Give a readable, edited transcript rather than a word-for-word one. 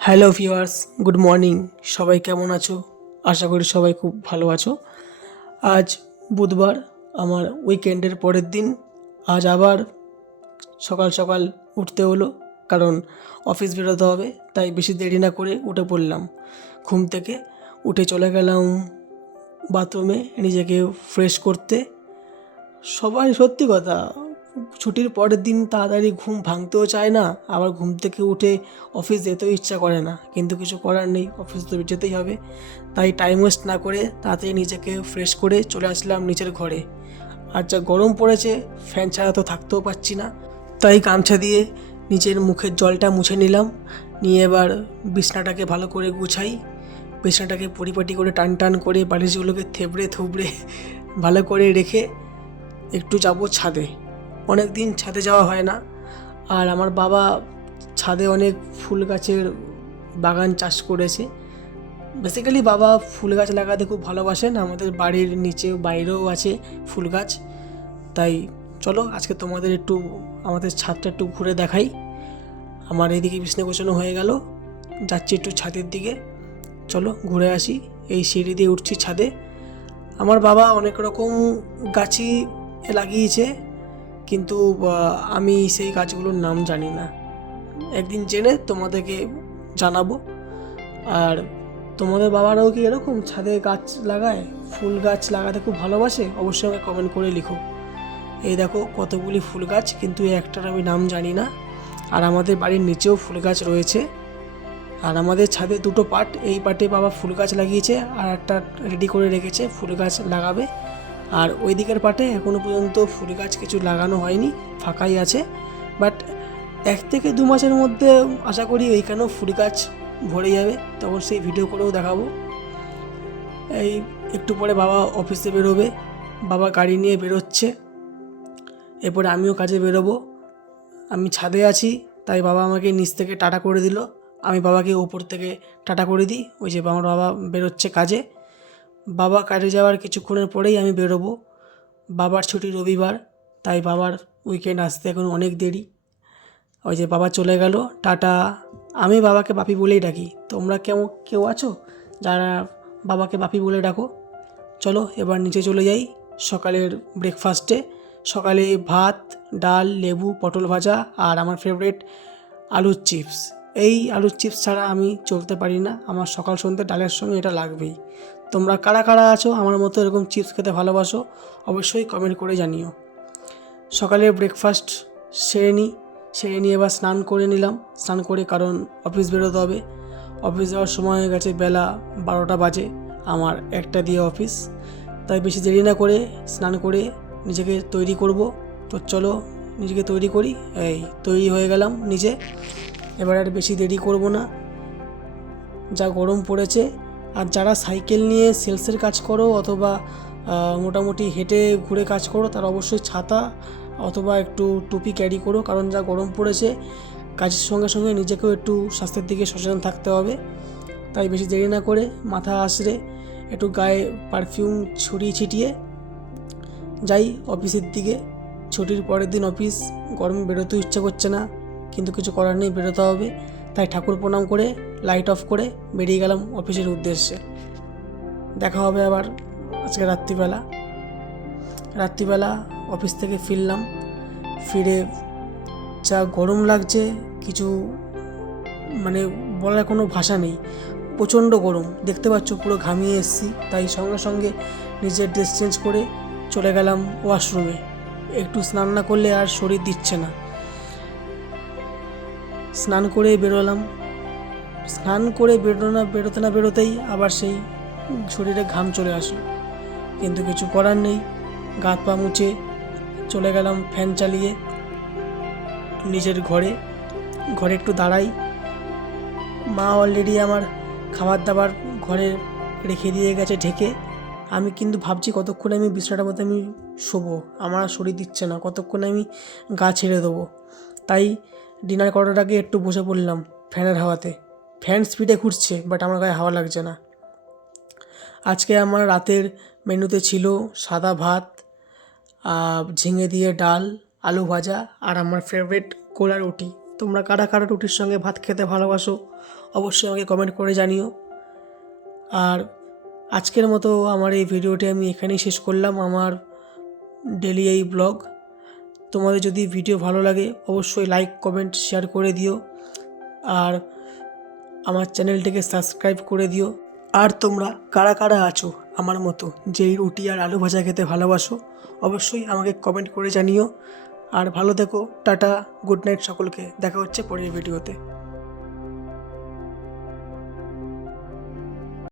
Hello viewers, good morning. সবাই কেমন আছো? আশা করি সবাই খুব ভালো আছো। আজ বুধবার, আমার উইকেন্ডের পরের দিন। আজ আবার সকাল সকাল উঠতে হলো, কারণ অফিস বেরোতে হবে। তাই বেশি দেরি না করে উঠে পড়লাম ঘুম থেকে। উঠে চলে গেলাম বাথরুমে নিজেকে ফ্রেশ করতে। সবাই সত্যি কথা, ছুটির পরের দিন তাড়াতাড়ি ঘুম ভাঙতেও চায় না, আবার ঘুম থেকে উঠে অফিস যেতেও ইচ্ছা করে না, কিন্তু কিছু করার নেই, অফিস তো যেতেই হবে। তাই টাইম ওয়েস্ট না করে তাড়াতাড়ি নিজেকে ফ্রেশ করে চলে আসলাম নিচের ঘরে। আর যা গরম পড়েছে, ফ্যান ছাড়া তো থাকতেও পারছি না। তাই গামছা দিয়ে নিজের মুখের জলটা মুছে নিলাম, নিয়ে এবার বিছনাটাকে ভালো করে গুছাই। বিছনাটাকে পরিপাটি করে টান টান করে বালিশগুলোকে থেবড়ে থুবড়ে ভালো করে রেখে একটু যাবো ছাদে। অনেক দিন ছাদে যাওয়া হয় না। আর আমার বাবা ছাদে অনেক ফুল গাছের বাগান চাষ করেছে। বেসিক্যালি বাবা ফুল গাছ লাগাতে খুব ভালোবাসেন। আমাদের বাড়ির নিচে বাইরেও আছে ফুল গাছ। তাই চলো আজকে তোমাদের একটু আমাদের ছাদটা একটু ঘুরে দেখাই। আমার এইদিকে বিছনা গোছানো হয়ে গেল, যাচ্ছি একটু ছাদের দিকে। চলো ঘুরে আসি। এই সিঁড়ি দিয়ে উঠছি ছাদে। আমার বাবা অনেক রকম গাছই লাগিয়েছে, কিন্তু আমি সেই গাছগুলোর নাম জানি না। একদিন জেনে তোমাদেরকে জানাবো। আর তোমাদের বাবারাও কি এরকম ছাদে গাছ লাগায়, ফুল গাছ লাগাতে খুব ভালোবাসে? অবশ্যই আমাকে কমেন্ট করে লিখো। এই দেখো কতগুলি ফুল গাছ, কিন্তু এই একটার আমি নাম জানি না। আর আমাদের বাড়ির নিচেও ফুল গাছ রয়েছে। আর আমাদের ছাদে দুটো পার্ট, এই পার্টে বাবা ফুল গাছ লাগিয়েছে, আর একটা রেডি করে রেখেছে ফুল গাছ লাগাবে। আর ওই দিকের পার্টে এখনও পর্যন্ত ফুল গাছ কিছু লাগানো হয়নি, ফাঁকাই আছে। বাট 1 থেকে 2 মাসের মধ্যে আশা করি ওইখানেও ফুল গাছ ভরে যাবে, তখন সেই ভিডিও করেও দেখাবো। এই একটু পরে বাবা অফিসে বেরোবে, বাবা গাড়ি নিয়ে বেরোচ্ছে। এরপরে আমিও কাজে বেরোবো। আমি ছাদে আছি, তাই বাবা আমাকে নিচ থেকে টাটা করে দিল। আমি বাবাকে ওপর থেকে টাটা করে দিই। ওই যে আমার বাবা বেরোচ্ছে কাজে। বাবা কাজে যাওয়ার কিছুক্ষণের পরেই আমি বেরোবো। বাবার ছুটি রবিবার, তাই বাবার উইকেন্ড আসতে এখন অনেক দেরি। ওই যে বাবা চলে গেল, টাটা। আমি বাবাকে বাপি বলেই ডাকি। তোমরা কেউ আছো যারা বাবাকে বাপি বলে ডাকো? চলো এবার নিচে চলে যাই সকালের ব্রেকফাস্টে। সকালে ভাত, ডাল, লেবু, পটল ভাজা, আর আমার ফেভারিট আলুর চিপস। এই আলুর চিপস ছাড়া আমি চলতে পারি না, আমার সকাল সন্ধ্যে ডালের সঙ্গে এটা লাগবেই। তোমরা কারা কারা আছো আমার মতো এরকম চিপস খেতে ভালোবাসো? অবশ্যই কমেন্ট করে জানিও। সকালের ব্রেকফাস্ট সেরে নিয়ে এবার স্নান করে নিলাম। স্নান করে, কারণ অফিস বেরোতে হবে। অফিস যাওয়ার সময় হয়ে গেছে, বেলা 12টা বাজে। আমার 1টা দিয়ে অফিস। তাই বেশি দেরি না করে স্নান করে নিজেকে তৈরি করব। তো চলো নিজেকে তৈরি করি। এই তৈরি হয়ে গেলাম নিজে। এবার আর বেশি দেরি করব না, যা গরম পড়েছে। আর যারা সাইকেল নিয়ে সেলসের কাজ করো অথবা মোটামুটি হেঁটে ঘুরে কাজ করো, তারা অবশ্যই ছাতা অথবা একটু টুপি ক্যারি করো, কারণ যা গরম পড়েছে কাজের সঙ্গে সঙ্গে নিজেকেও একটু স্বাস্থ্যের দিকে সচেতন থাকতে হবে। তাই বেশি দেরি না করে মাথা আঁচড়ে একটু গায়ে পারফিউম ছড়িয়ে ছিটিয়ে যাই অফিসের দিকে। ছুটির পরের দিন অফিস, গরমে বেরোতেও ইচ্ছা করছে না, কিন্তু কিছু করার নেই, বেরোতে হবে। তাই ঠাকুর প্রণাম করে লাইট অফ করে বেরিয়ে গেলাম অফিসের উদ্দেশ্যে। দেখা হবে আবার আজকে রাত্রিবেলা অফিস থেকে ফিরলাম। ফিরে যা গরম লাগছে, কিছু মানে বলার কোনো ভাষা নেই। প্রচণ্ড গরম, দেখতে পাচ্ছ পুরো ঘামিয়ে এসেছি। তাই সঙ্গে সঙ্গে নিজের ড্রেস চেঞ্জ করে চলে গেলাম ওয়াশরুমে। একটু স্নান না করলে আর শরীর দিচ্ছে না। স্নান করে বেরোলাম। স্নান করে বেরোতে না বেরোতেই আবার সেই শরীরে ঘাম চলে আসলো, কিন্তু কিছু করার নেই। গা পা মুছে চলে গেলাম ফ্যান চালিয়ে নিজের ঘরে একটু দাঁড়াই। মা অলরেডি আমার খাবার দাবার ঘরে রেখে দিয়ে গেছে ঢেকে। আমি কিন্তু ভাবছি কতক্ষণে আমি বিছানাটার মধ্যে আমি শোবো। আমার আর শরীর দিচ্ছে না, কতক্ষণে আমি গা ছেড়ে দেবো। তাই ডিনার করার আগে একটু বসে পড়লাম ফ্যানের হাওয়াতে। ফ্যান স্পিডে ঘুরছে, বাট আমার গায়ে হাওয়া লাগছে না। আজকে আমার রাতের মেনুতে ছিল সাদা ভাত, ঝিঙে দিয়ে ডাল, আলু ভাজা, আর আমার ফেভারিট কোলা রুটি। তোমরা কারা কারা রুটির সঙ্গে ভাত খেতে ভালোবাসো অবশ্যই আমাকে কমেন্ট করে জানিও। আর আজকের মতো আমার এই ভিডিওটি আমি এখানেই শেষ করলাম, আমার ডেলি এই ব্লগ। তোমাদের যদি ভিডিও ভালো লাগে অবশ্যই লাইক কমেন্ট শেয়ার করে দিও, আর আমার চ্যানেলটিকে সাবস্ক্রাইব করে দিও। আর তোমরা কারা কারা আছো আমার মতো যেই রুটি আর আলু ভাজা খেতে ভালোবাসো অবশ্যই আমাকে কমেন্ট করে জানিও। আর ভালো থেকো, টাটা, গুড নাইট সকলকে, দেখা হচ্ছে পরের ভিডিওতে।